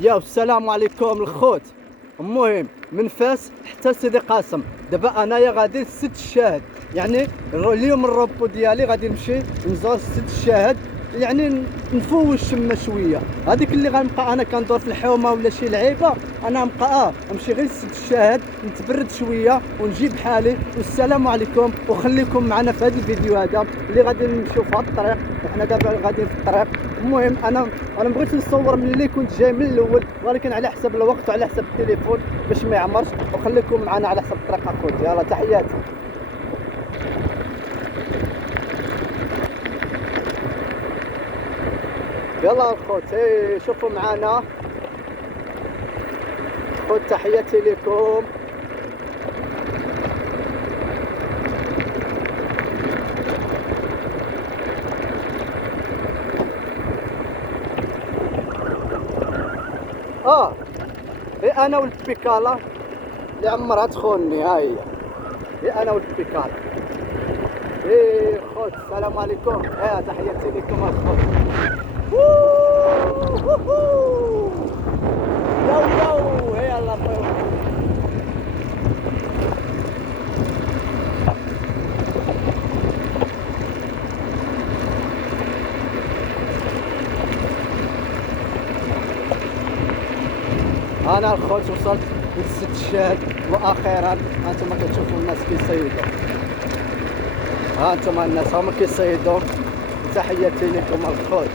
يا السلام عليكم الخوت. المهم من فاس حتى سيدي قاسم، دابا انايا غادي لست الشاهد، يعني اليوم الروبو ديالي غادي نمشي نزور ست الشاهد، يعني نفوش تما شويه. هذيك اللي غنبقى انا كندور في الحومه ولا شي لعيبه، انا نبقى نمشي غير ست الشاهد نتبرد شويه ونجيب حالي. والسلام عليكم، وخليكم معنا في هذا الفيديو هذا اللي غادي نمشيو في هذا الطريق. احنا دابا غاديين في الطريق. المهم انا بغيت نصور من اللي كنت جاي من الاول، ولكن على حسب الوقت وعلى حسب التليفون باش ما يعمرش. وخليكم معنا على حسب الطريق اخوتي. يلا تحياتي. يلا الخوت شوفوا معنا خوت، تحياتي لكم. إيه انا ولد بيكالا اللي عمرها تخونني، ها هي إيه انا ولد بيكالا. ايه خوت السلام عليكم، تحياتي لكم الخوت. يو يلا انا الخوت وصلت للست الشاهد، واخيرا هانتوما كتشوفوا الناس كيصيدوا، هانتوما الناس هما كيصيدوا. تحياتي لكم الخوت.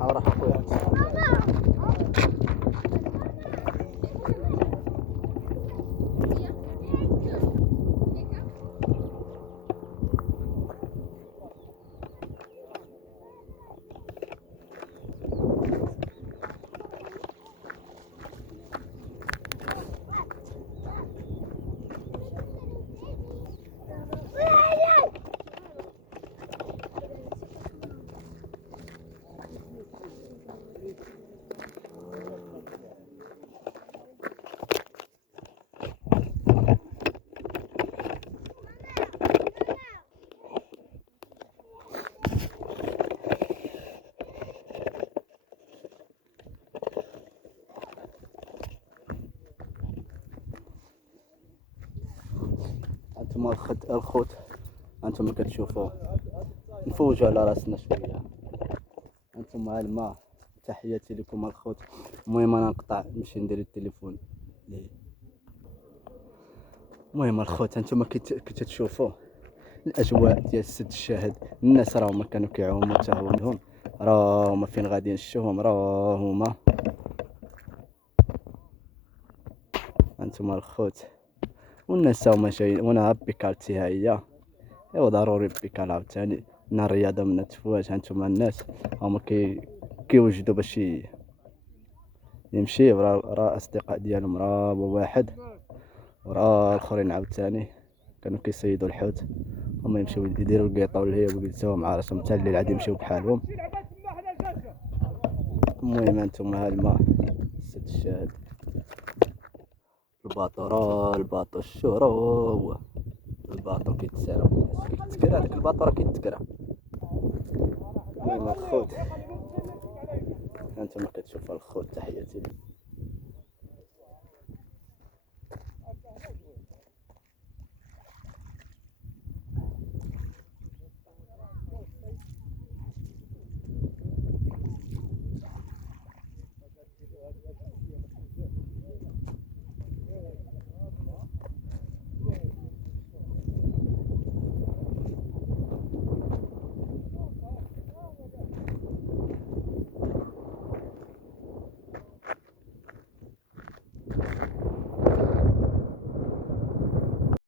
راح اخويا انتم الخوت، انتم كتشوفوا نفوجوا على راسنا شويه. انتم الماء، تحياتي لكم الخوت. المهم انا نقطع نمشي ندير التليفون. المهم الخوت انتم كتشوفوا الاجواء ديال السد الشاهد. الناس راهما كانوا كيعوموا حتى هما، راهما فين غادي نشوفهم، راهما انتم الخوت. والناس هما جايين، وانا بيكالتي ها هي. ايوا ضروري بيكال عاوتاني من الرياضه من التفواج. هانتوما الناس هما كيوجدوا باش يمشيو، راه اصدقاء ديالهم، راه واحد وراه الاخرين عاوتاني كانوا كيصيدوا الحوت. هما يمشيو يديروا القيطه ولا هي ويجلسوا مع راسهم حتى الليل عاد يمشيو بحالهم. المهم هانتوما ها الماء السد الشاهد، الباطو، راه الباطو الشهرة هو الباطو كيتسرى، كيتكرى هذاك الباطو راه كيتكرى. المهم الخوت هانتوما كتشوفوا الخوت، تحياتي لكم.